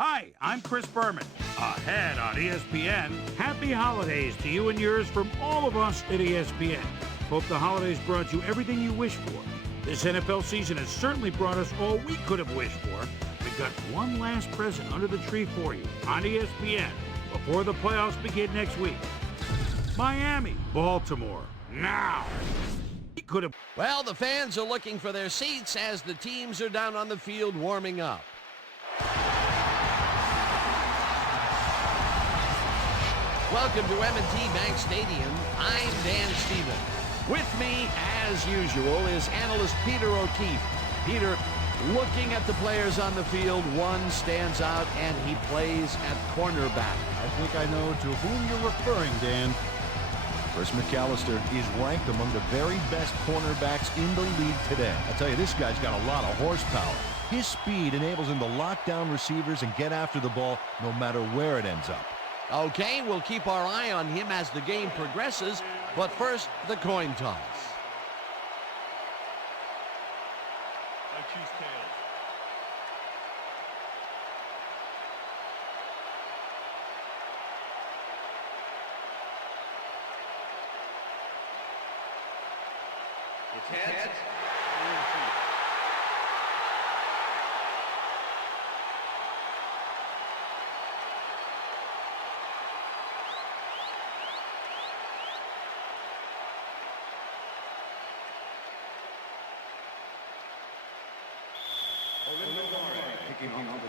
Hi, I'm Chris Berman. Ahead on ESPN, happy holidays to you and yours from all of us at ESPN. Hope the holidays brought you everything you wished for. This NFL season has certainly brought us all we could have wished for. We've got one last present under the tree for you on ESPN before the playoffs begin next week. Miami, Baltimore, now. We could have. Well, the fans are looking for their seats as the teams are down on the field warming up. Welcome to M&T Bank Stadium. I'm Dan Stevens. With me, as usual, is analyst Peter O'Keefe. Peter, looking at the players on the field, one stands out, and he plays at cornerback. I think I know to whom you're referring, Dan. Chris McAllister is ranked among the very best cornerbacks in the league today. I tell you, this guy's got a lot of horsepower. His speed enables him to lock down receivers and get after the ball no matter where it ends up. Okay, we'll keep our eye on him as the game progresses, but first, the coin toss. I choose tails. It's heads.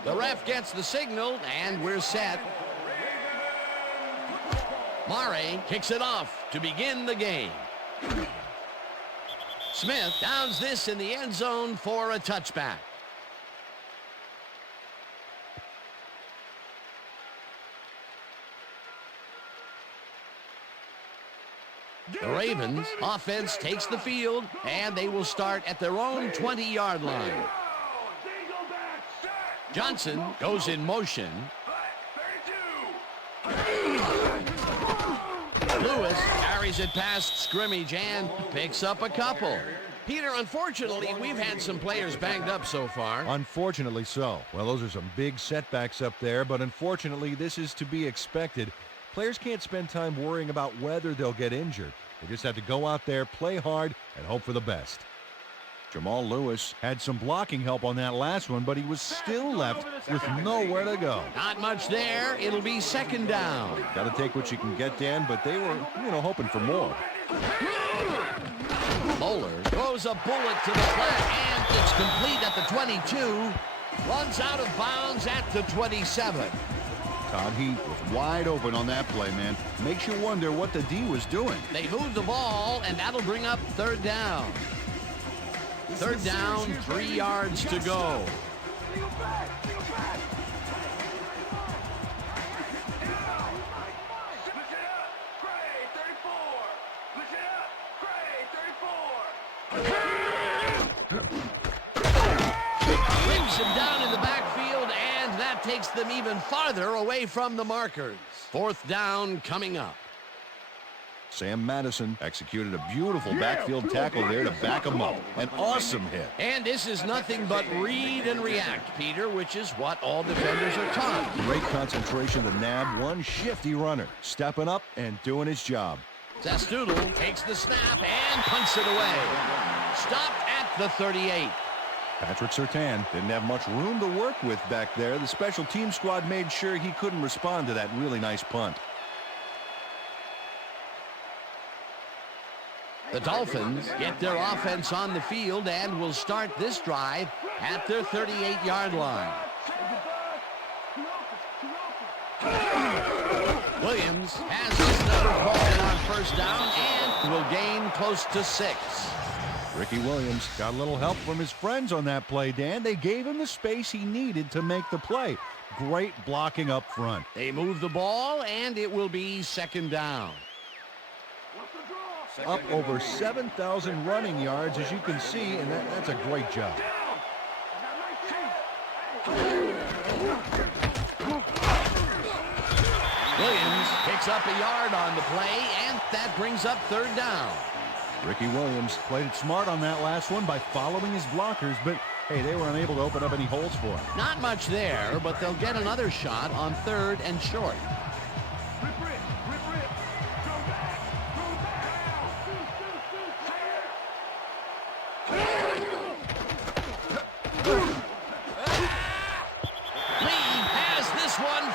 The ref gets the signal, and we're set. Mare kicks it off to begin the game. Smith downs this in the end zone for a touchback. The Ravens offense takes the field, and they will start at their own 20-yard line. Johnson goes in motion. Lewis carries it past scrimmage and picks up a couple. Peter, unfortunately, we've had some players banged up so far. Unfortunately so. Well, those are some big setbacks up there, but unfortunately, this is to be expected. Players can't spend time worrying about whether they'll get injured. They just have to go out there, play hard, and hope for the best. Jamal Lewis had some blocking help on that last one, but he was still left with nowhere to go. Not much there. It'll be second down. Got to take what you can get, Dan, but they were, hoping for more. Bowler throws a bullet to the flat, and it's complete at the 22. Runs out of bounds at the 27. Todd Heath was wide open on that play, man. Makes you wonder what the D was doing. They moved the ball, and that'll bring up third down. Third down, 3 yards to go. Rips him down in the backfield, and that takes them even farther away from the markers. Fourth down coming up. Sam Madison executed a beautiful backfield tackle there to back him up. An awesome hit. And this is nothing but read and react, Peter, which is what all defenders are taught. Great concentration to nab one shifty runner, stepping up and doing his job. Zastoodle takes the snap and punts it away. Stopped at the 38. Patrick Surtain didn't have much room to work with back there. The special team squad made sure he couldn't respond to that really nice punt. The Dolphins get their offense on the field and will start this drive at their 38-yard line. Williams has his number called on first down and will gain close to 6. Ricky Williams got a little help from his friends on that play, Dan. They gave him the space he needed to make the play. Great blocking up front. They move the ball, and it will be second down. Up over 7,000 running yards, as you can see, and that's a great job. Williams picks up a yard on the play, and that brings up third down. Ricky Williams played it smart on that last one by following his blockers, but Hey, they were unable to open up any holes for him. Not much there, but they'll get another shot on 3rd and short.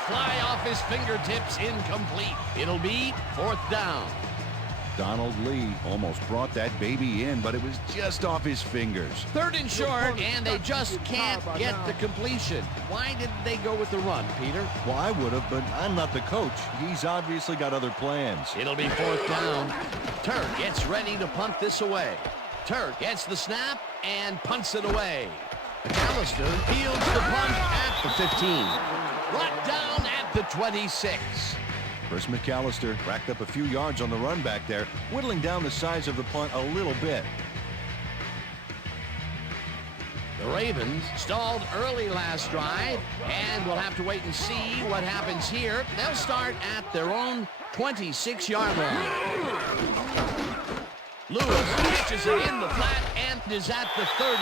Fly off his fingertips, incomplete. It'll be 4th down. Donald Lee almost brought that baby in, but it was just off his fingers. 3rd and short, and they just can't get the completion. Why didn't they go with the run, Peter? Well, I would have, but I'm not the coach. He's obviously got other plans. It'll be 4th down. Turk gets ready to punt this away. Turk gets the snap and punts it away. McAllister fields the punt at the 15. Brought down at the 26. Chris McAllister racked up a few yards on the run back there, whittling down the size of the punt a little bit. The Ravens stalled early last drive, and we'll have to wait and see what happens here. They'll start at their own 26-yard line. Lewis catches it in the flat and is at the 30.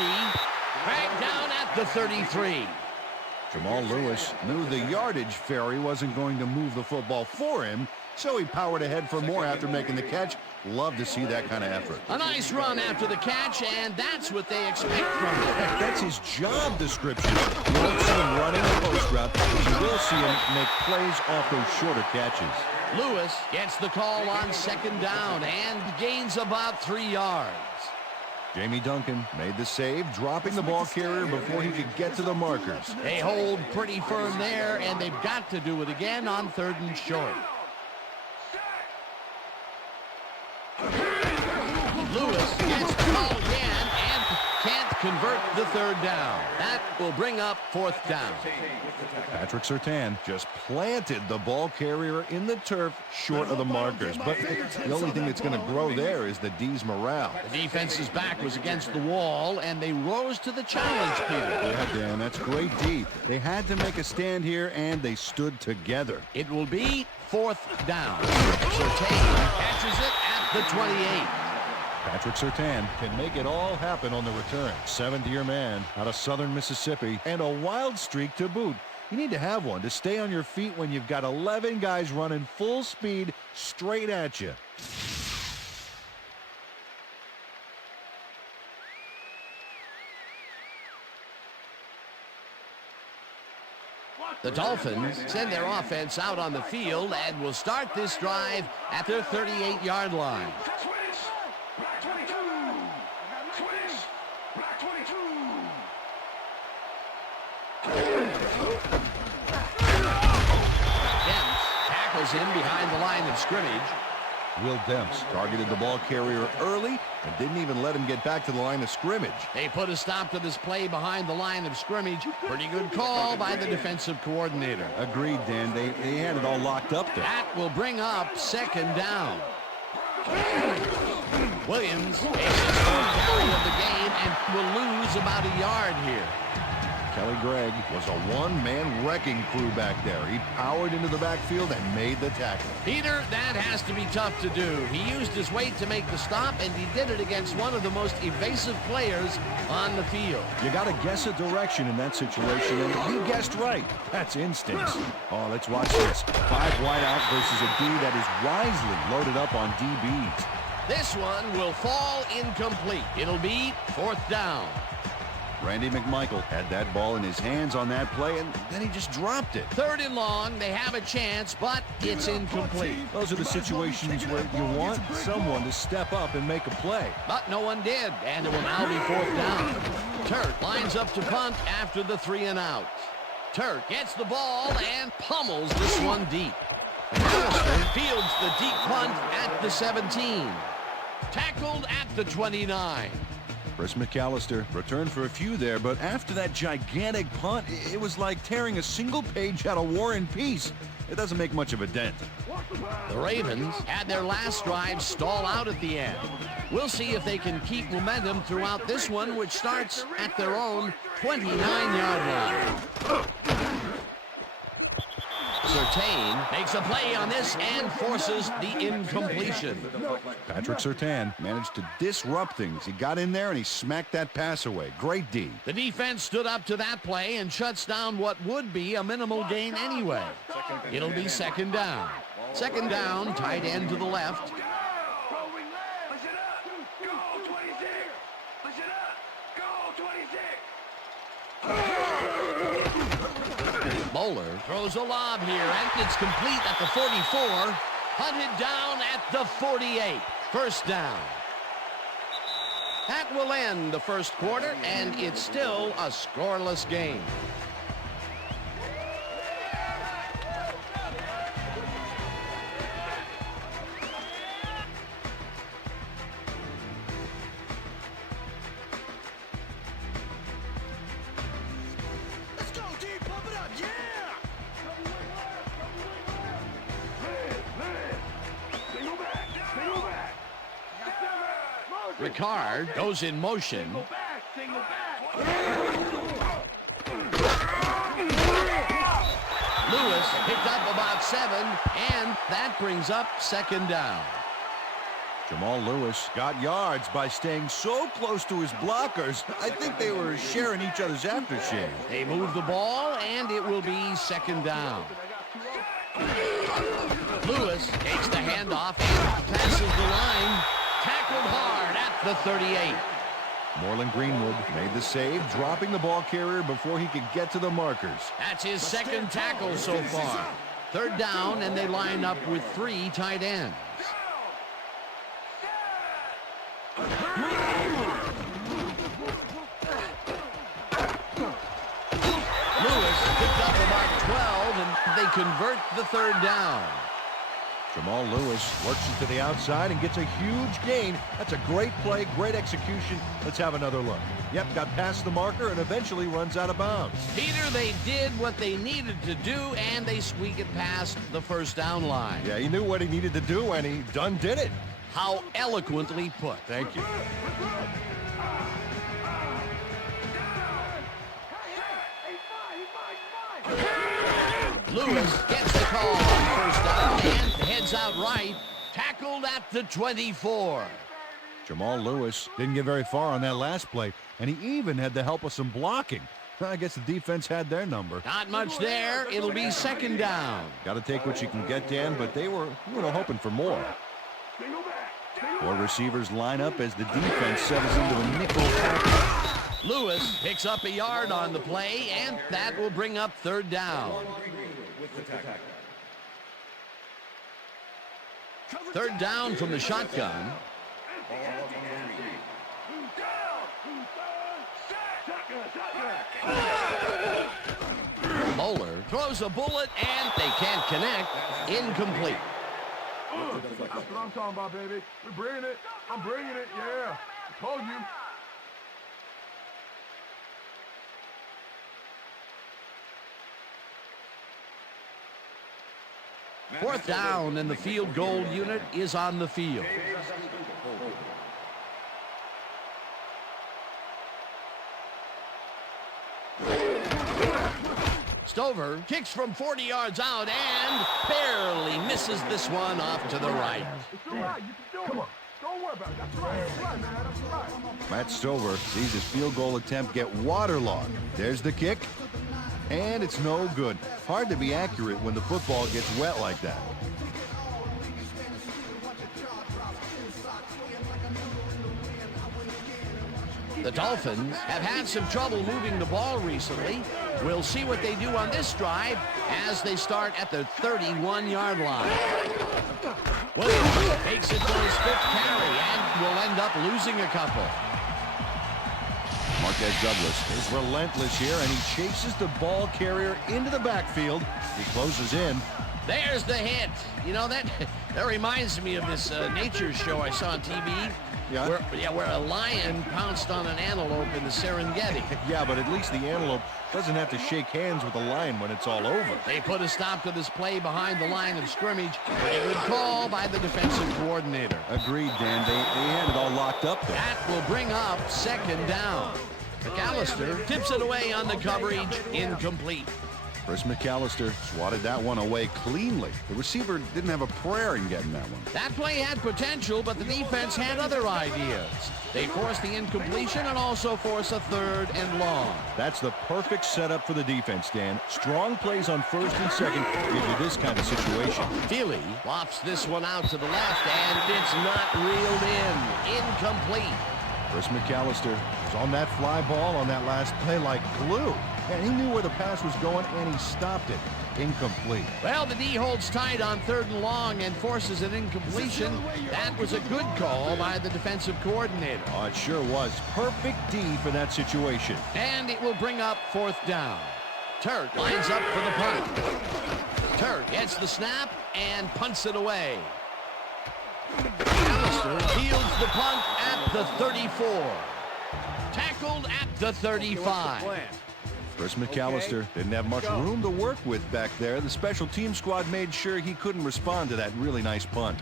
Dragged down at the 33. Jamal Lewis knew the yardage fairy wasn't going to move the football for him, so he powered ahead for more after making the catch. Love to see that kind of effort. A nice run after the catch, and that's what they expect from him. That's his job description. You won't see him running the post route, but you will see him make plays off those shorter catches. Lewis gets the call on 2nd down and gains about 3 yards. Jamie Duncan made the save, dropping the ball carrier before he could get to the markers. They hold pretty firm there, and they've got to do it again on 3rd and short. Lewis gets the call again and can't convert the 3rd down. That will bring up 4th down. Patrick Surtain just planted the ball carrier in the turf short of the markers. But the only thing that's going to grow there is the D's morale. The defense's back was against the wall, and they rose to the challenge, Peter. Yeah, Dan, that's great D. They had to make a stand here, and they stood together. It will be 4th down. Surtain catches it at the 28. Patrick Surtain can make it all happen on the return. 7th-year man out of southern Mississippi, and a wild streak to boot. You need to have one to stay on your feet when you've got 11 guys running full speed straight at you. The Dolphins send their offense out on the field and will start this drive at their 38-yard line. Tackles him behind the line of scrimmage. Will Demps targeted the ball carrier early and didn't even let him get back to the line of scrimmage. They put a stop to this play behind the line of scrimmage. Pretty good call by the defensive coordinator. Agreed, Dan. They had it all locked up there. That will bring up 2nd down. Williams takes his 4th carry of the game and will lose about a yard here. Kelly Gregg was a one-man wrecking crew back there. He powered into the backfield and made the tackle. Peter, that has to be tough to do. He used his weight to make the stop, and he did it against one of the most evasive players on the field. You got to guess a direction in that situation, and he guessed right. That's instincts. Oh, let's watch this. 5 wide out versus a D that is wisely loaded up on DBs. This one will fall incomplete. It'll be 4th down. Randy McMichael had that ball in his hands on that play, and then he just dropped it. 3rd and long. They have a chance, but it's incomplete. Those are the situations where you want someone to step up and make a play. But no one did, and it will now be 4th down. Turk lines up to punt after the 3 and out. Turk gets the ball and pummels this one deep. McAllister fields the deep punt at the 17. Tackled at the 29. Chris McAllister returned for a few there, but after that gigantic punt, it was like tearing a single page out of War and Peace. It doesn't make much of a dent. The Ravens had their last drive stall out at the end. We'll see if they can keep momentum throughout this one, which starts at their own 29-yard line. Surtain makes a play on this and forces the incompletion. Patrick Surtain managed to disrupt things. He got in there and he smacked that pass away. Great D. The defense stood up to that play and shuts down what would be a minimal gain anyway. It'll be second down. Second down, tight end to the left. Bowler throws a lob here, and it's complete at the 44. Hunted down at the 48. First down. That will end the first quarter, and it's still a scoreless game. Ricard goes in motion. Lewis picked up about 7, and that brings up second down. Jamal Lewis got yards by staying so close to his blockers. I think they were sharing each other's aftershave. They move the ball, and it will be second down. Lewis takes the handoff and passes the line. Tackled hard at the 38. Moreland Greenwood made the save, dropping the ball carrier before he could get to the markers. That's his second tackle so far. Third down, and they line up with 3 tight ends. Lewis picked up about 12, and they convert the third down. Jamal Lewis works it to the outside and gets a huge gain. That's a great play, great execution. Let's have another look. Yep, got past the marker and eventually runs out of bounds. Peter, they did what they needed to do, and they squeak it past the first down line. Yeah, he knew what he needed to do, and he done did it. How eloquently put. Thank you. Lewis gets the call on first down and heads out right. Tackled at the 24. Jamal Lewis didn't get very far on that last play, and he even had the help of some blocking. I guess the defense had their number. Not much there. It'll be second down. Got to take what you can get, Dan, but they were, hoping for more. 4 receivers line up as the defense settles into a nickel tackle. Lewis picks up a yard on the play, and that will bring up third down. Third down from the shotgun. Bowler throws a bullet, and they can't connect. Incomplete. That's what I'm talking about, baby. We're bringing it. I'm bringing it. Yeah. I told you. Fourth down, and the field goal unit is on the field. Stover kicks from 40 yards out and barely misses this one off to the right. It's all right. You can do it. Come on. Don't worry about it. That's right. That's right, man. That's right. Matt Stover sees his field goal attempt get waterlogged. There's the kick, and it's no good. Hard to be accurate when the football gets wet like that. The Dolphins have had some trouble moving the ball recently. We'll see what they do on this drive as they start at the 31-yard line. Williams takes it for his 5th carry and will end up losing a couple. Marquez Douglas is relentless here, and he chases the ball carrier into the backfield. He closes in. There's the hit. You know, that reminds me of this nature show I saw on TV. Yeah? Where a lion pounced on an antelope in the Serengeti. Yeah, but at least the antelope doesn't have to shake hands with the lion when it's all over. They put a stop to this play behind the line of scrimmage. A good call by the defensive coordinator. Agreed, Dan. They had it all locked up there. That will bring up second down. McAllister tips it away on the coverage. Incomplete. Chris McAllister swatted that one away cleanly. The receiver didn't have a prayer in getting that one. That play had potential, but the defense had other ideas. They forced the incompletion and also forced a 3rd and long. That's the perfect setup for the defense, Dan. Strong plays on 1st and 2nd give you this kind of situation. Feely lofts this one out to the left, and it's not reeled in. Incomplete. Chris McAllister was on that fly ball on that last play like glue. And he knew where the pass was going, and he stopped it. Incomplete. Well, the D holds tight on 3rd and long and forces an incompletion. That was a good call by the defensive coordinator. Oh, it sure was. Perfect D for that situation. And it will bring up 4th down. Turk lines up for the punt. Turk gets the snap and punts it away. McAllister fields the punt at the 34. Tackled at the 35. Chris McAllister didn't have much room to work with back there. The special team squad made sure he couldn't respond to that really nice punt.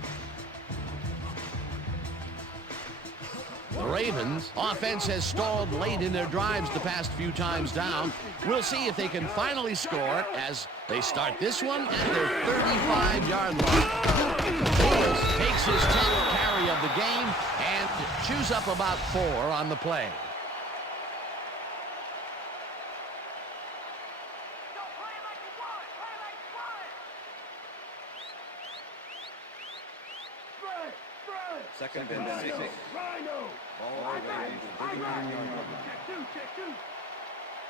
The Ravens' offense has stalled late in their drives the past few times down. We'll see if they can finally score as they start this one at their 35-yard line. Lewis takes his 10th carry of the game and chews up about 4 on the play. Second and 6. Rhino. Ball Ravens, 39-yard line. Check two.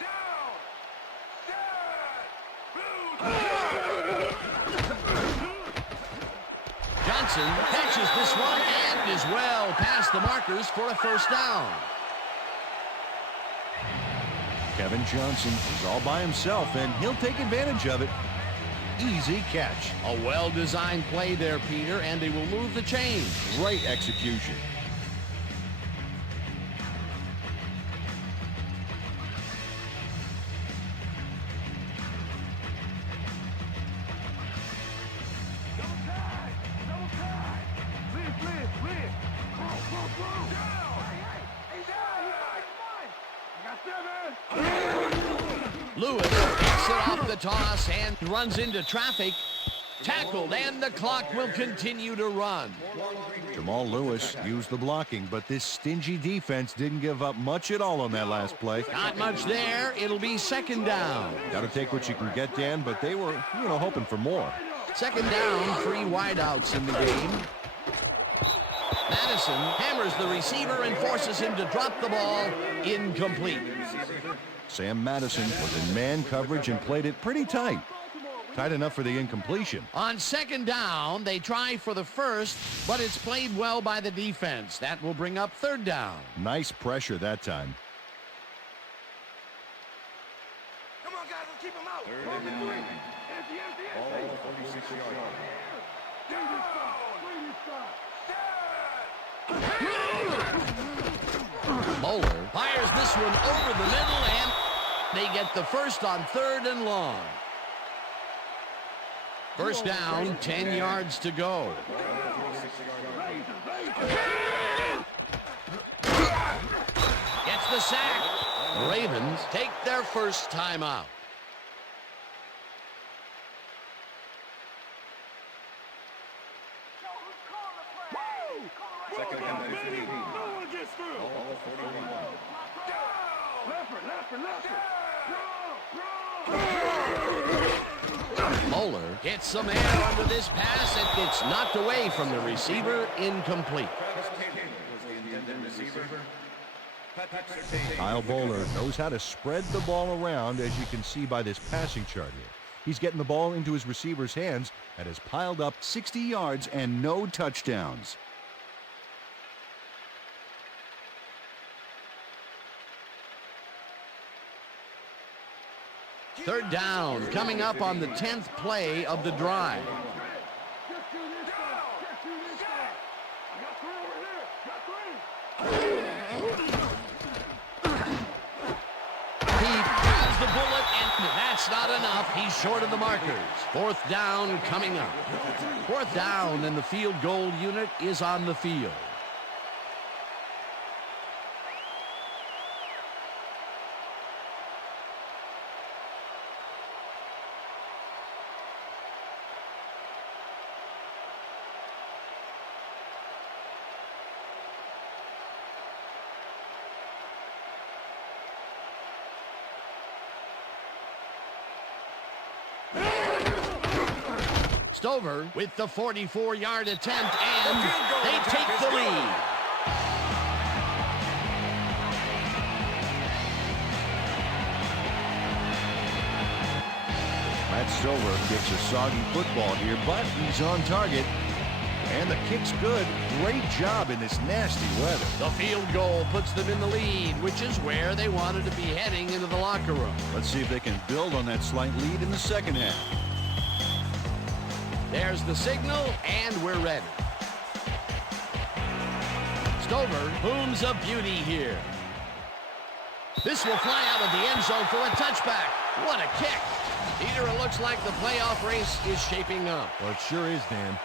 Down. Johnson catches this one and is well past the markers for a 1st down. Kevin Johnson is all by himself, and he'll take advantage of it. Easy catch. A well-designed play there, Peter, and they will move the chains. Great execution. Lewis picks it off the toss and runs into traffic. Tackled, and the clock will continue to run. Jamal Lewis used the blocking, but this stingy defense didn't give up much at all on that last play. Not much there. It'll be 2nd down. Got to take what you can get, Dan, but they were, hoping for more. 2nd down, 3 wideouts in the game. Madison hammers the receiver and forces him to drop the ball. Incomplete. Sam Madison was in man coverage and played it pretty tight. Tight enough for the incompletion. On 2nd down, they try for the 1st, but it's played well by the defense. That will bring up 3rd down. Nice pressure that time. Come on, guys, let's keep him out. 3rd and 9. Ball 46-yard line. Bowler fires this one over the middle, and they get the 1st on 3rd and long. 1st down, 10 yards to go. Gets the sack. The Ravens take their 1st timeout. Second and 15. No one gets through. Ball 41. Bowler gets some air under this pass, and it's knocked away from the receiver. Incomplete. Was the intended receiver. Kyle Bowler knows how to spread the ball around, as you can see by this passing chart here. He's getting the ball into his receiver's hands and has piled up 60 yards and no touchdowns. Third down coming up on the 10th play of the drive. He grabs the bullet, and that's not enough. He's short of the markers. 4th down coming up. 4th down, and the field goal unit is on the field. Stover with the 44-yard attempt, and they take the lead. Matt Stover kicks a soggy football here, but he's on target. And the kick's good. Great job in this nasty weather. The field goal puts them in the lead, which is where they wanted to be heading into the locker room. Let's see if they can build on that slight lead in the second half. There's the signal, and we're ready. Stover booms a beauty here. This will fly out of the end zone for a touchback. What a kick. Peter, it looks like the playoff race is shaping up. Well, it sure is, Dan.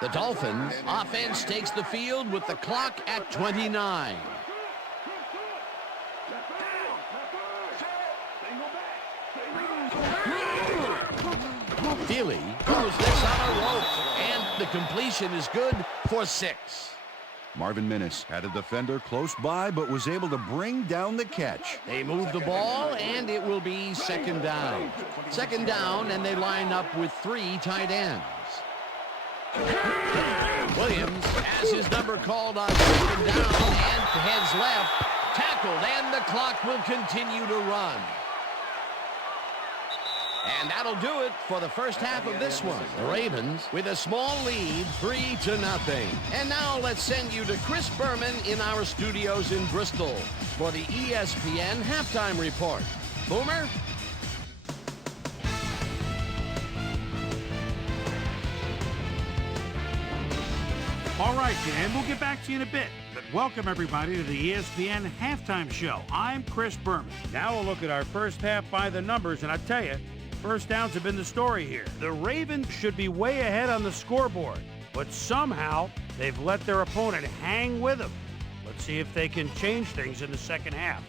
The Dolphins offense takes the field with the clock at 29. Feely throws this on a rope, and the completion is good for 6. Marvin Minnis had a defender close by, but was able to bring down the catch. They move the ball, and it will be second down. Second down, and they line up with 3 tight ends. Williams has his number called on second down and heads left. Tackled, and the clock will continue to run. And that'll do it for the first half of this one. The Ravens with a small lead, 3-0. And now let's send you to Chris Berman in our studios in Bristol for the ESPN Halftime Report. Boomer? All right, Dan, we'll get back to you in a bit. But welcome, everybody, to the ESPN Halftime Show. I'm Chris Berman. Now we'll look at our first half by the numbers, and I tell you, first downs have been the story here. The Ravens should be way ahead on the scoreboard, but somehow they've let their opponent hang with them. Let's see if they can change things in the second half.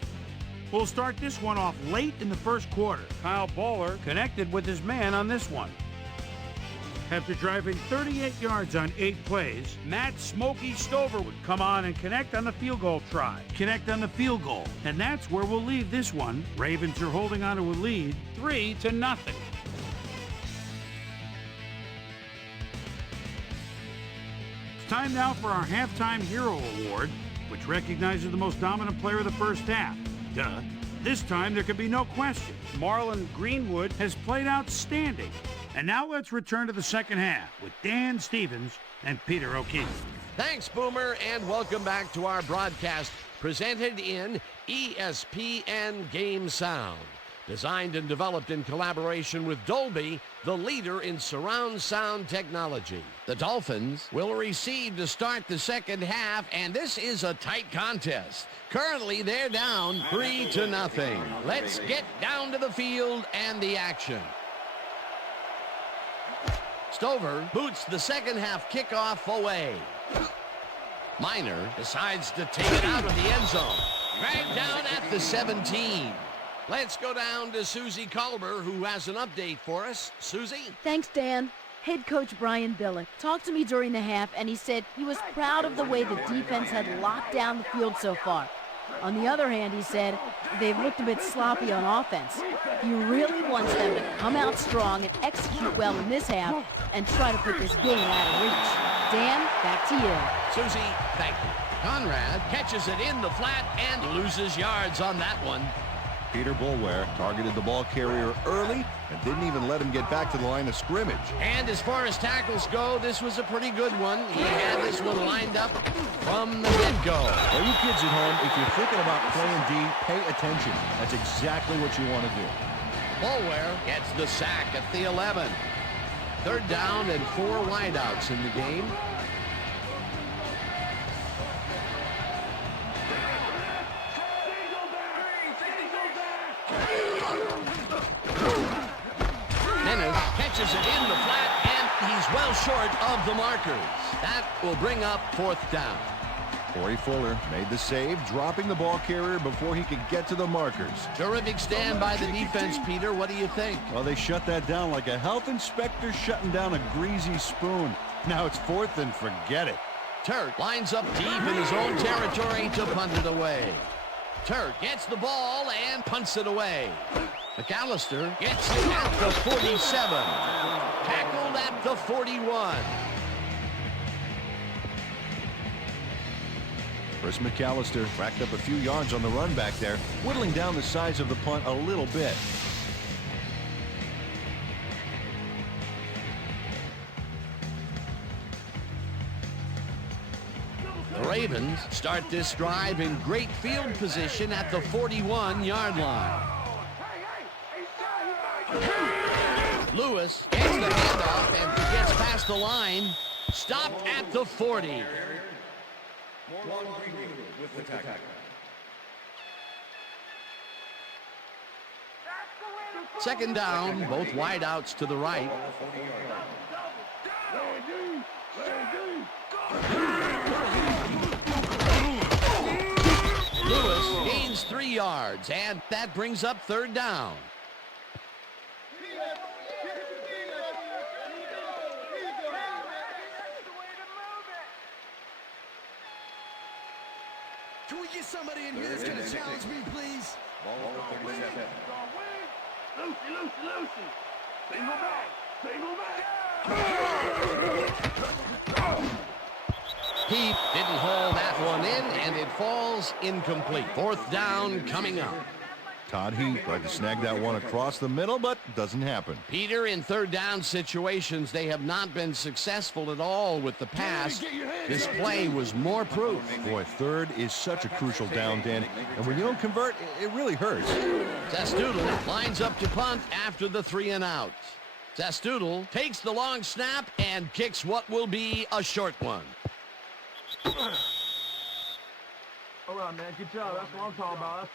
We'll start this one off late in the first quarter. Kyle Bowler connected with his man on this one. After driving 38 yards on 8 plays, Matt Smokey Stover would come on and connect on the field goal try. Connect on the field goal. And that's where we'll leave this one. Ravens are holding on to a lead, 3-0. It's time now for our Halftime Hero Award, which recognizes the most dominant player of the first half. Duh. This time there can be no question. Marlon Greenwood has played outstanding. And now let's return to the second half with Dan Stevens and Peter O'Keefe. Thanks, Boomer, and welcome back to our broadcast presented in ESPN Game Sound. Designed and developed in collaboration with Dolby, the leader in surround sound technology. The Dolphins will receive to start the second half, and this is a tight contest. Currently, they're down 3-0. Let's get down to the field and the action. Stover boots the second half kickoff away. Miner decides to take it out of the end zone. Dragged down at the 17. Let's go down to Susie Colber, who has an update for us. Susie? Thanks, Dan. Head coach Brian Billick talked to me during the half, and he said he was proud of the way the defense had locked down the field so far. On the other hand, he said they've looked a bit sloppy on offense. He really wants them to come out strong and execute well in this half and try to put this game out of reach. Dan, back to you. Susie, thank you. Conrad catches it in the flat and loses yards on that one. Peter Boulware targeted the ball carrier early and didn't even let him get back to the line of scrimmage. And as far as tackles go, this was a pretty good one. He had this one lined up from the get-go. Well, you kids at home, if you're thinking about playing D, pay attention. That's exactly what you want to do. Boulware gets the sack at the 11. Third down and 4 wideouts in the game. Dennis catches it in the flat, and he's well short of the markers. That will bring up 4th down. Corey Fuller made the save, dropping the ball carrier before he could get to the markers. Terrific stand by the defense, Peter. What do you think? Well, they shut that down like a health inspector shutting down a greasy spoon. Now it's 4th and forget it. Turk lines up deep in his own territory to punt it away. Turk gets the ball and punts it away. McAllister gets it at the 47. Tackled at the 41. Chris McAllister racked up a few yards on the run back there, whittling down the size of the punt a little bit. The Ravens start this drive in great field position at the 41-yard line. Lewis gets the handoff and gets past the line. Stopped at the 40. With the tackle. Second down, both wideouts to the right. Lewis gains 3 yards, and that brings up third down. Can we get somebody in here that's going to challenge me, please? Lucy. Single back. He didn't haul that one in, and it falls incomplete. Fourth down coming up. Todd Heath tried to snag that one across the middle, but doesn't happen. Peter, in third down situations, they have not been successful at all with the pass. This play was more proof. Boy, third is such a crucial down, Dan, and when you don't convert, it really hurts. Testudo lines up to punt after the 3 and out. Testudo takes the long snap and kicks what will be a short one. All right, man. Good job. That's what I'm talking about.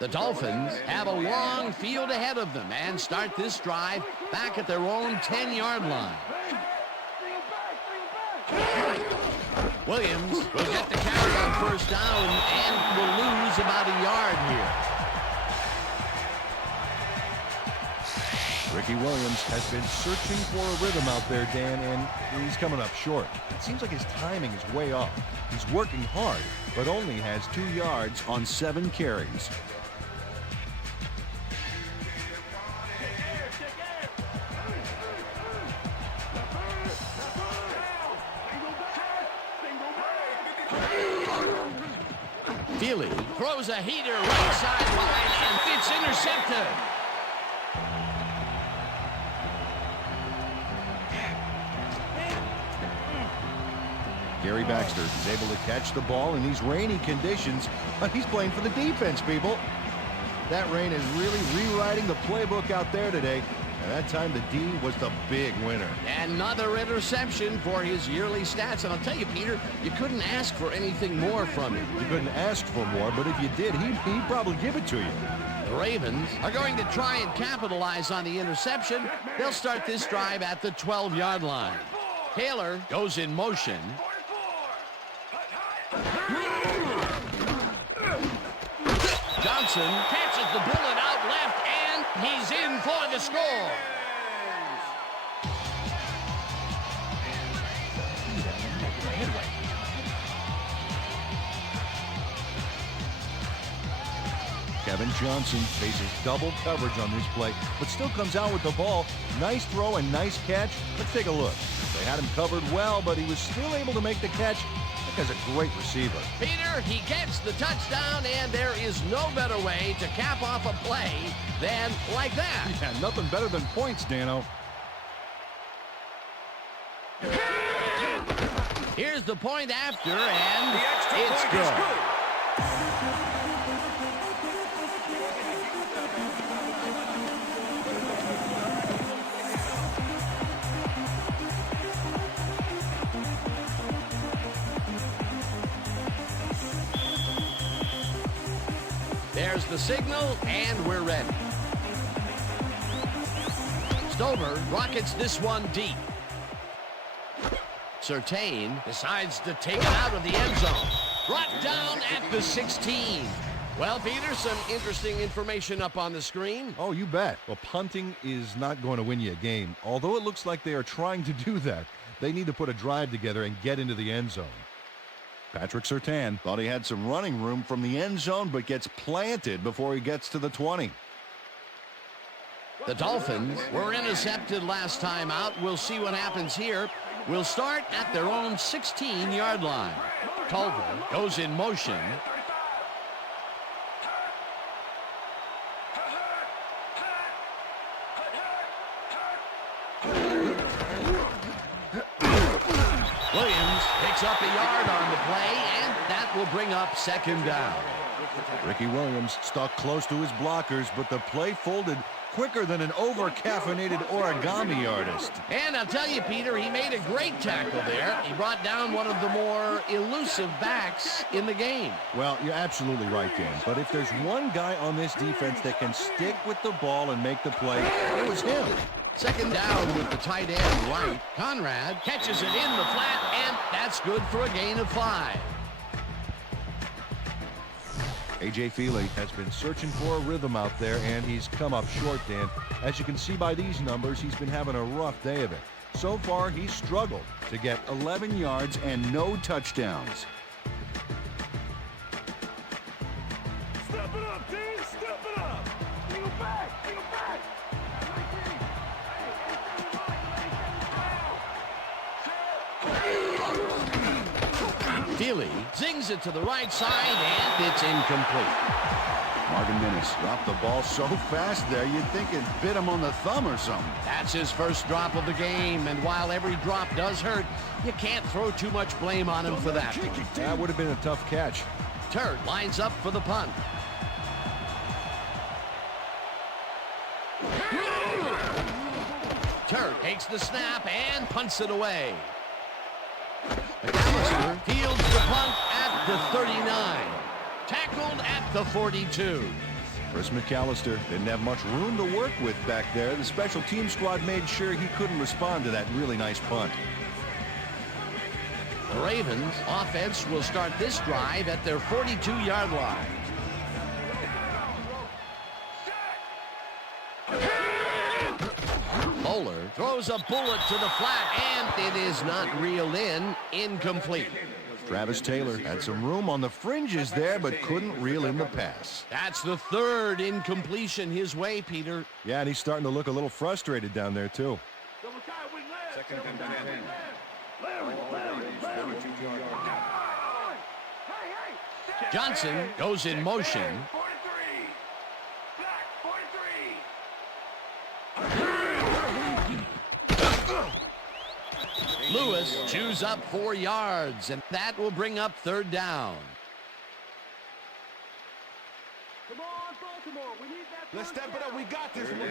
The Dolphins have a long field ahead of them and start this drive back at their own 10-yard line. Williams will get the carry on first down and will lose about a yard here. Ricky Williams has been searching for a rhythm out there, Dan, and he's coming up short. It seems like his timing is way off. He's working hard, but only has 2 yards on 7 carries. Feely throws a heater right sideline, and it's intercepted. Gary Baxter is able to catch the ball in these rainy conditions, but he's playing for the defense, people. That rain is really rewriting the playbook out there today, and that time the D was the big winner. Another interception for his yearly stats, and I'll tell you, Peter, you couldn't ask for anything more from him. You couldn't ask for more, but if you did, he'd probably give it to you. The Ravens are going to try and capitalize on the interception. They'll start this drive at the 12-yard line. Taylor goes in motion. Johnson catches the bullet out left, and he's in for the score. Kevin Johnson faces double coverage on this play, but still comes out with the ball. Nice throw and nice catch. Let's take a look. They had him covered well, but he was still able to make the catch. That guy's a great receiver. Peter, he gets the touchdown, and there is no better way to cap off a play than like that. Yeah, nothing better than points, Dano. Here's the point after, and it's good. There's the signal, and we're ready. Stover rockets this one deep. Surtain decides to take it out of the end zone. Brought down at the 16. Well, Peter, some interesting information up on the screen. Oh, you bet. Well, punting is not going to win you a game. Although it looks like they are trying to do that, they need to put a drive together and get into the end zone. Patrick Surtain thought he had some running room from the end zone, but gets planted before he gets to the 20. The Dolphins were intercepted last time out. We'll see what happens here. We'll start at their own 16-yard line. Culver goes in motion. Williams picks up a yard on the play, and that will bring up second down. Ricky Williams stuck close to his blockers, but the play folded quicker than an over-caffeinated origami artist. And I'll tell you, Peter, he made a great tackle there. He brought down one of the more elusive backs in the game. Well, you're absolutely right, Dan. But if there's one guy on this defense that can stick with the ball and make the play, it was him. Second down with the tight end right. Conrad catches it in the flat, and that's good for a gain of 5. A.J. Feely has been searching for a rhythm out there, and he's come up short, Dan. As you can see by these numbers, he's been having a rough day of it. So far, he's struggled to get 11 yards and no touchdowns. Step it up, team. Step it up. Go back. Go back. Feely zings it to the right side, and it's incomplete. Marvin Minnis dropped the ball so fast there, you'd think it bit him on the thumb or something. That's his first drop of the game, and while every drop does hurt, you can't throw too much blame on him for that. That would have been a tough catch. Turk lines up for the punt. Turk takes the snap and punts it away. McAllister fields the punt at the 39. Tackled at the 42. Chris McAllister didn't have much room to work with back there. The special team squad made sure he couldn't respond to that really nice punt. The Ravens offense will start this drive at their 42-yard line. Bowler throws a bullet to the flat, and it is not reeled in. Incomplete. Travis Taylor had some room on the fringes there, but couldn't reel in the pass. That's the third incompletion his way, Peter. Yeah, and he's starting to look a little frustrated down there, too. Second and 10. Johnson goes in motion. Lewis chews up 4 yards, and that will bring up third down. Come on, Baltimore. We need that. Let's step it up. We got this one. All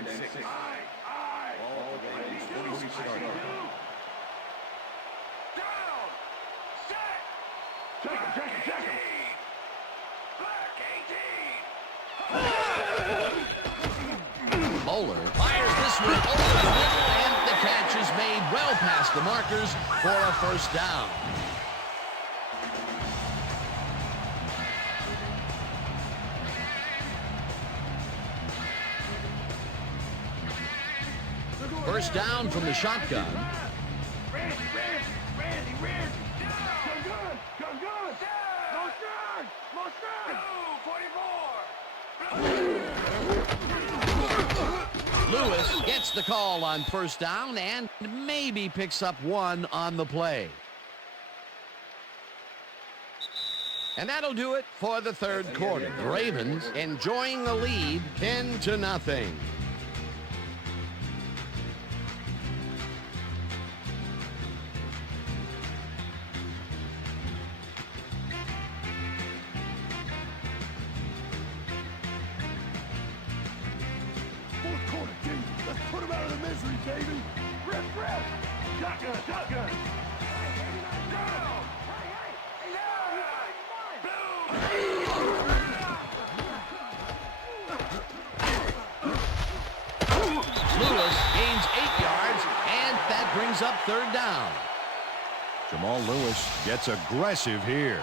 the Ravens 46-yard line. Down. Set. Check him. Bowler fires this one over the middle, and the catch is made well past the markers for a first down. First down from the shotgun. Randy. Come good. No strike. 44. Lewis gets the call on first down and maybe picks up 1 on the play. And that'll do it for the third quarter. The Ravens enjoying the lead 10-0. Fourth quarter, G. Let's put him out of the misery, baby. Rip. Shotgun. Lewis gains brings up third down. Jamal Lewis gets aggressive here.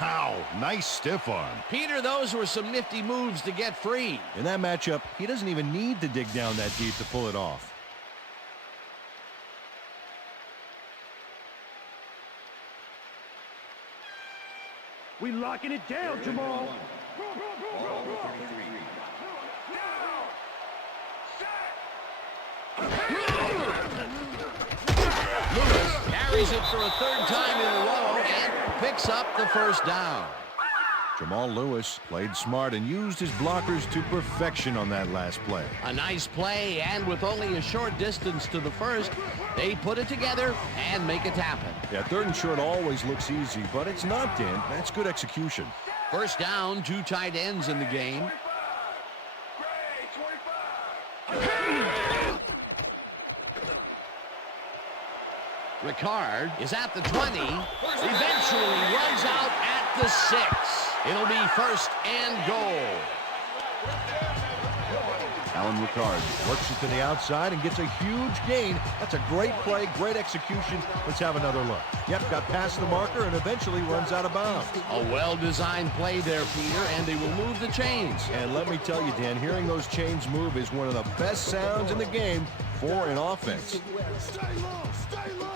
Ow, nice stiff arm. Peter, those were some nifty moves to get free. In that matchup, he doesn't even need to dig down that deep to pull it off. We locking it down, Jamal. Lewis carries it for a third time in a row and picks up the first down. Jamal Lewis played smart and used his blockers to perfection on that last play. A nice play, and with only a short distance to the first, they put it together and make it happen. Yeah, third and short always looks easy, but it's not, Dan. That's good execution. First down, 2 tight ends in the game. Ricard is at the 20, eventually runs out at the 6. It'll be first and goal. Alan Ricard works it to the outside and gets a huge gain. That's a great play, great execution. Let's have another look. Yep, got past the marker and eventually runs out of bounds. A well-designed play there, Peter, and they will move the chains. And let me tell you, Dan, hearing those chains move is one of the best sounds in the game for an offense. Stay low, stay low.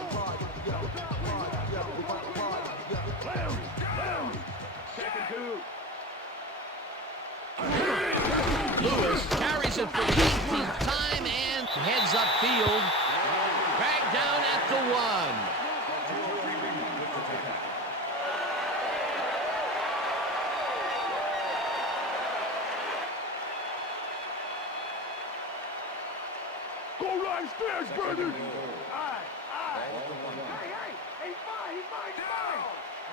Lewis carries it for the 18th time and heads upfield. Dragged down at the 1. Go line stairs, brother. Aye. Hey, he's mine. I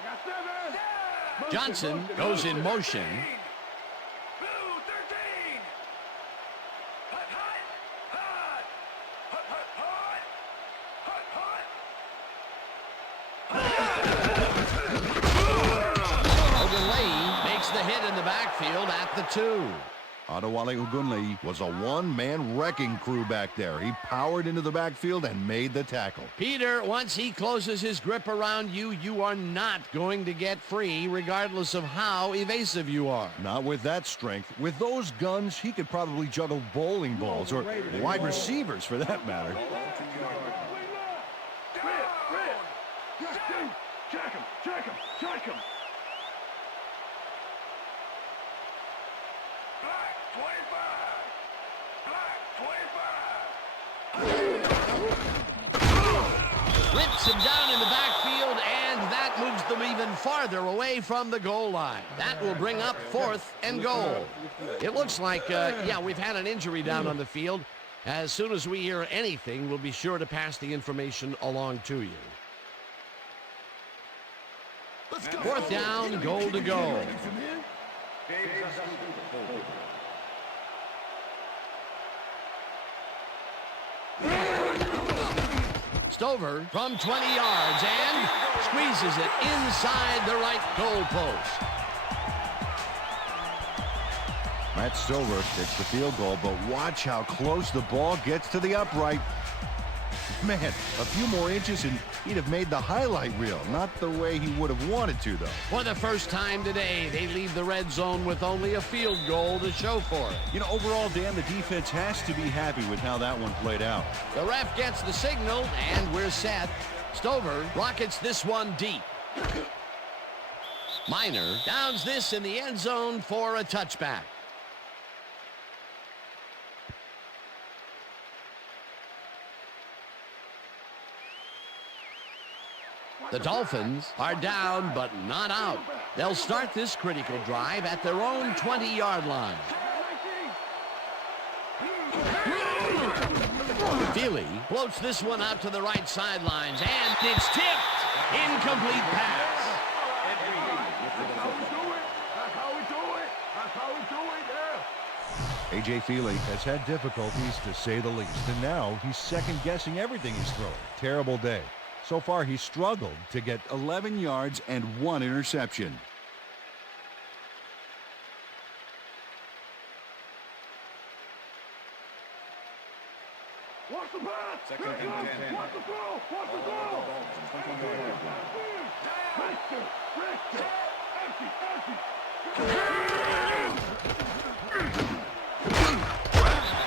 got 7. Johnson goes in motion. Makes the hit in the backfield at the 2. Adewale Ogunleye was a one-man wrecking crew back there. He powered into the backfield and made the tackle. Peter, once he closes his grip around you, you are not going to get free, regardless of how evasive you are. Not with that strength. With those guns, he could probably juggle bowling balls or wide receivers for that matter. Check him. Rips him down in the backfield, and that moves them even farther away from the goal line. That will bring up 4th and goal. It looks like, we've had an injury down on the field. As soon as we hear anything, we'll be sure to pass the information along to you. 4th down, goal to go. Stover from 20 yards and squeezes it inside the right goal post. Matt Stover gets the field goal, but watch how close the ball gets to the upright. Man, a few more inches and he'd have made the highlight reel. Not the way he would have wanted to, though. For the first time today, they leave the red zone with only a field goal to show for it. You know, overall, Dan, the defense has to be happy with how that one played out. The ref gets the signal, and we're set. Stover rockets this one deep. Minor downs this in the end zone for a touchback. The Dolphins are down, but not out. They'll start this critical drive at their own 20-yard line. Feely floats this one out to the right sidelines, and it's tipped. Incomplete pass. A.J. Feely has had difficulties, to say the least, and now he's second-guessing everything he's throwing. Terrible day. So far, he's struggled to get 11 yards and 1 interception. Watch the pass. Second and 10. Watch the throw. Watch the throw. Richter.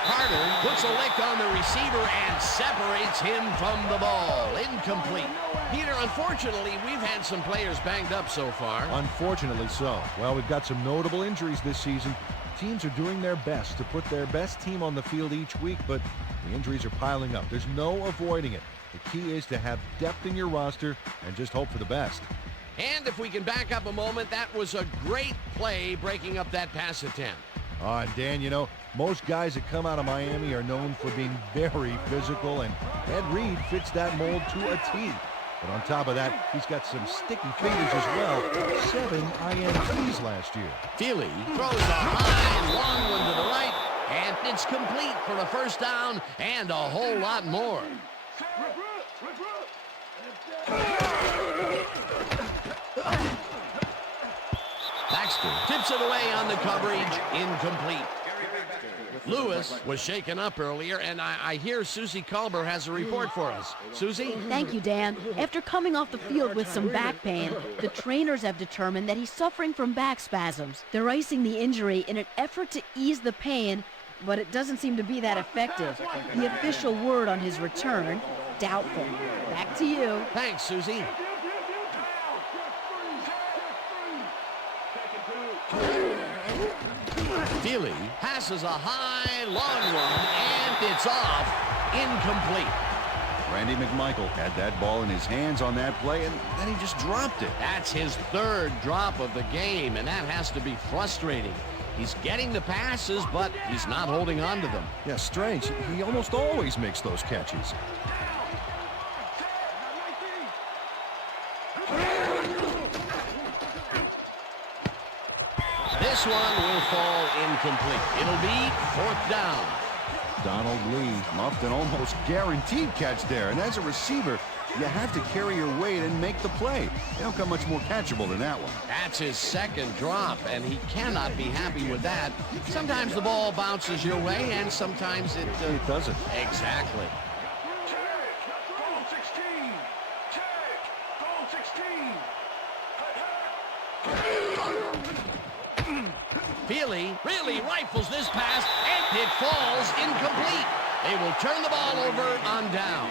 Carter puts a lick on the receiver and separates him from the ball. Incomplete. Peter, unfortunately, we've had some players banged up so far. Unfortunately so. Well, we've got some notable injuries this season. Teams are doing their best to put their best team on the field each week, but the injuries are piling up. There's no avoiding it. The key is to have depth in your roster and just hope for the best. And if we can back up a moment, that was a great play breaking up that pass attempt. And Dan, you know, most guys that come out of Miami are known for being very physical, and Ed Reed fits that mold to a T. But on top of that, he's got some sticky fingers as well. 7 INTs last year. Feely throws a high, long one to the right, and it's complete for a first down and a whole lot more. Baxter tips it away on the coverage, incomplete. Lewis was shaken up earlier, and I hear Susie Culber has a report for us. Susie? Thank you, Dan. After coming off the field with some back pain, the trainers have determined that he's suffering from back spasms. They're icing the injury in an effort to ease the pain, but it doesn't seem to be that effective. The official word on his return, doubtful. Back to you. Thanks, Susie. Feely passes a high, long one, and it's off. Incomplete. Randy McMichael had that ball in his hands on that play, and then he just dropped it. That's his third drop of the game, and that has to be frustrating. He's getting the passes, but he's not holding on to them. Yeah, strange. He almost always makes those catches. This one will fall incomplete. It'll be 4th down. Donald Lee muffed an almost guaranteed catch there, and as a receiver, you have to carry your weight and make the play. They don't come much more catchable than that one. That's his second drop, and he cannot be happy with that. Sometimes the ball bounces your way, and sometimes it doesn't. Exactly. Feely really rifles this pass, and it falls incomplete. They will turn the ball over on down.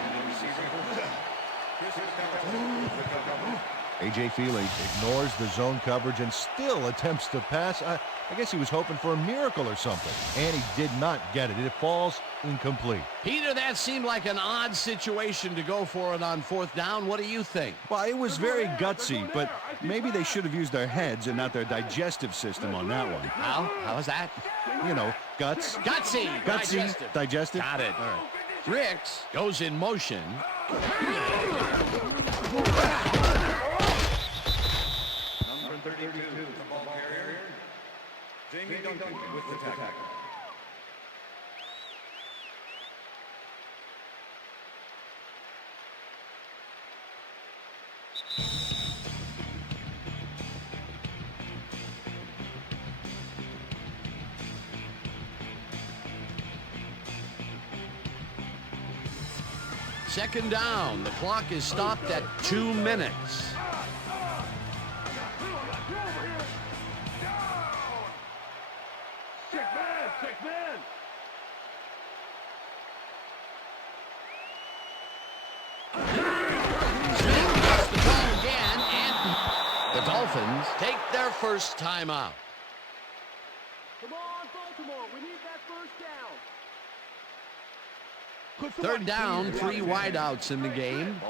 A.J. Feely ignores the zone coverage and still attempts to pass. I guess he was hoping for a miracle or something, and he did not get it. It falls incomplete. Peter, that seemed like an odd situation to go for it on 4th down. What do you think? Well, it was very gutsy, but maybe they should have used their heads and not their digestive system on that one. How? How is that? You know, guts. Gutsy. Digestive. Got it. All right. Ricks goes in motion. Number 32, the ball carrier, Jamie Duncan with the tackle. Second down. The clock is stopped at 2 minutes. Sick man. Smith gets the call again, and the Dolphins take their first timeout. Come on, Baltimore. We need that first down. Third down, 3 wideouts in the game.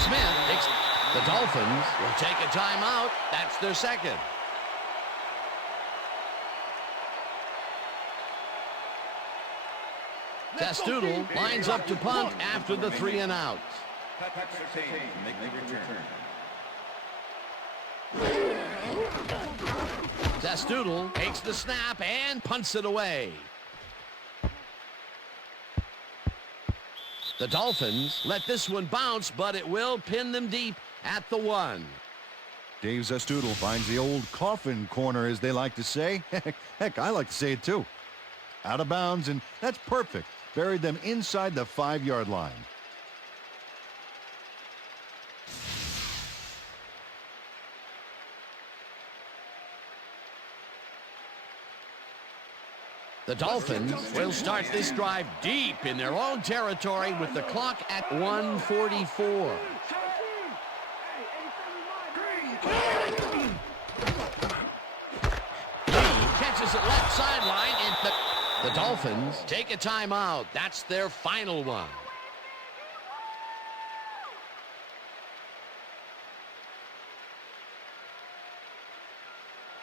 Smith takes the Dolphins will take a timeout. That's their second. Testudo lines up to punt after the 3 and out. Patrick Sertain make the return. Testudo takes the snap and punts it away. The Dolphins let this one bounce, but it will pin them deep at the 1. Dave Zastudel finds the old coffin corner, as they like to say. Heck, I like to say it too. Out of bounds, and that's perfect. Buried them inside the 5-yard line. The Dolphins will start this drive deep in their own territory with the clock at 1:44. Catches it left sideline, and the Dolphins take a timeout. That's their final one.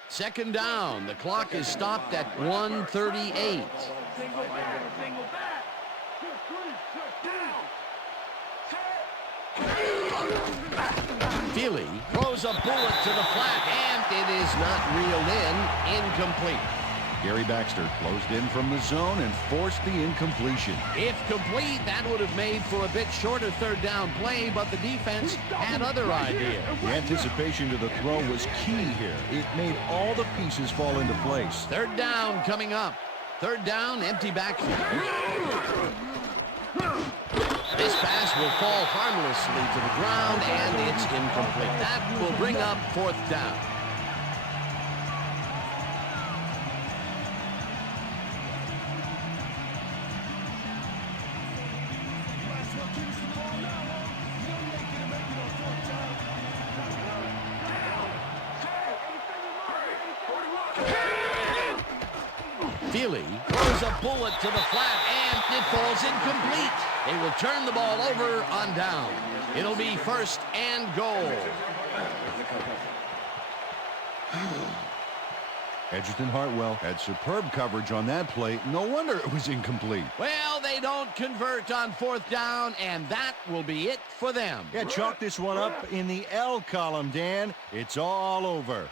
Second down. The clock is stopped at 1:38. Feely throws a bullet to the flat, and it is not reeled in. Incomplete. Gary Baxter closed in from the zone and forced the incompletion. If complete, that would have made for a bit shorter third down play, but the defense had other ideas. The anticipation to the throw was key here. It made all the pieces fall into place. Third down coming up. Third down, empty backfield. This pass will fall harmlessly to the ground, and it's incomplete. That will bring up fourth down. Feely throws a bullet to the flat, and it falls incomplete. They will turn the ball over on down. It'll be first and goal. Edgerton Hartwell had superb coverage on that play. No wonder it was incomplete. Well, they don't convert on fourth down, and that will be it for them. Yeah, chalk this one up in the L column, Dan. It's all over.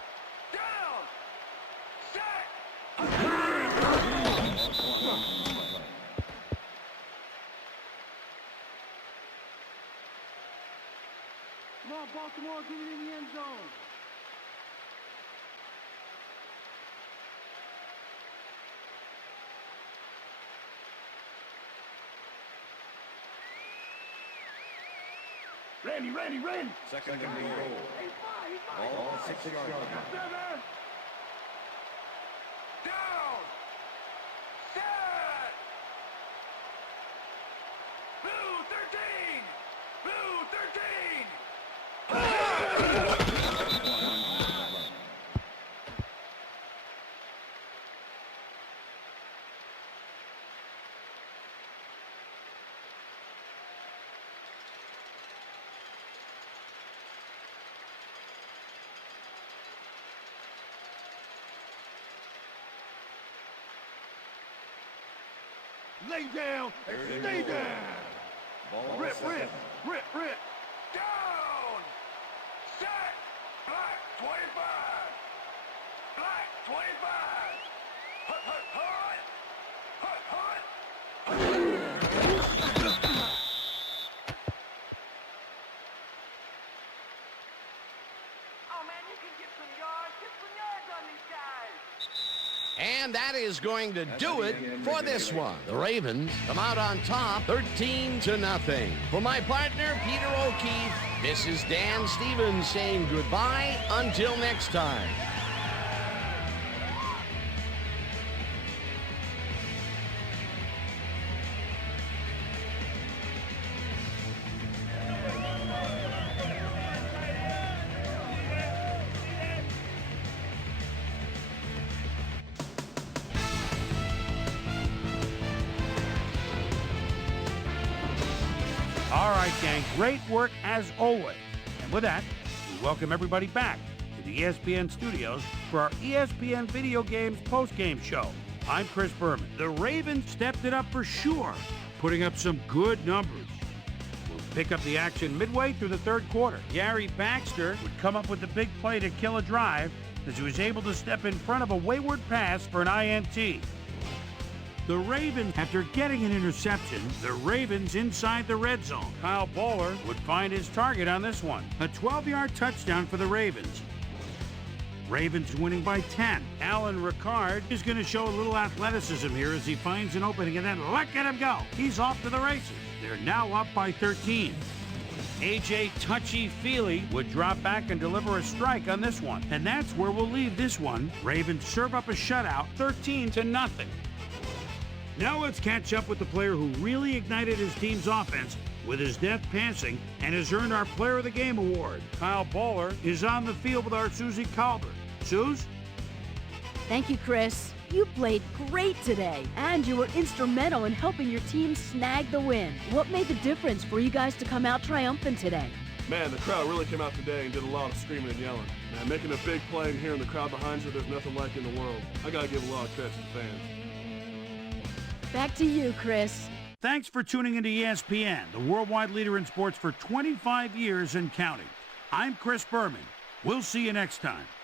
Come on, Baltimore, get it in the end zone. Randy. Second and goal. Ball 6 yards. Down. Set. Blue 13. Blue 13. Lay down and stay down. Rip. Down. Set. Black 25. Black 25. Hut. Oh, man, you can get some yards. Get some yards on these guys. And that is going to do it for this one. The Ravens come out on top 13-0. For my partner, Peter O'Keefe, this is Dan Stevens saying goodbye until next time. All right, gang, great work as always. And with that, we welcome everybody back to the ESPN studios for our ESPN Video Games postgame show. I'm Chris Berman. The Ravens stepped it up for sure, putting up some good numbers. We'll pick up the action midway through the third quarter. Gary Baxter would come up with the big play to kill a drive as he was able to step in front of a wayward pass for an INT. The Ravens, after getting an interception, the Ravens inside the red zone. Kyle Baller would find his target on this one. A 12-yard touchdown for the Ravens. Ravens winning by 10. Alan Ricard is going to show a little athleticism here as he finds an opening, and then look at him go. He's off to the races. They're now up by 13. A.J. Touchy-Feely would drop back and deliver a strike on this one. And that's where we'll leave this one. Ravens serve up a shutout, 13-0. Now let's catch up with the player who really ignited his team's offense with his deft passing and has earned our Player of the Game award. Kyle Bowler is on the field with our Susie Calder. Suze? Thank you, Chris. You played great today, and you were instrumental in helping your team snag the win. What made the difference for you guys to come out triumphant today? Man, the crowd really came out today and did a lot of screaming and yelling. Man, making a big play and hearing the crowd behind you, there's nothing like in the world. I gotta give a lot of credit to the fans. Back to you, Chris. Thanks for tuning into ESPN, the worldwide leader in sports for 25 years and counting. I'm Chris Berman. We'll see you next time.